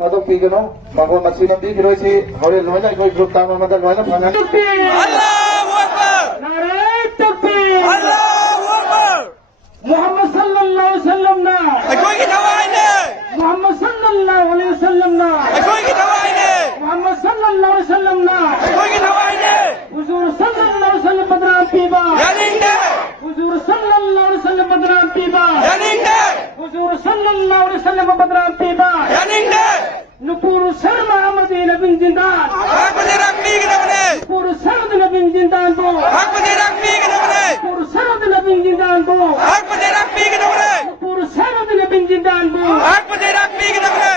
Adok pi gano, bago masih nabi kira si hari lumayan ikut grup tamu mata lumayan pangan. Allahu Akbar. नारे तकबीर Allahu Akbar. Mohammad सल्लल्लाहु अलैहि वसल्लम ना कोई की दवाई नहीं मोहम्मद सल्लल्लाहु अलैहि वसल्लम ना कोई की दवाई नहीं मोहम्मद सल्लल्लाहु अलैहि वसल्लम ना कोई की दवाई नहीं हुजूर सल्लल्लाहु अलैहि वसल्लम बदनाम पीबा यानींगे हुजूर सल्लल्लाहु अलैहि वसल्लम बदनाम पीबा यानींगे हुजूर सल्लल्लाहु अलैहि वसल्लम बदनाम पीबा यानींगे नुपुर शर्मा मदीना बिन जिंदान हक बजे रखी के नबने नुपुर सरद नबीन जिंदान बो हक बजे रखी के नबने नुपुर सरद नबीन जिंदान बो हक बजे रखी के नबने नुपुर सरद नबीन जिंदान बो हक बजे रखी के नबने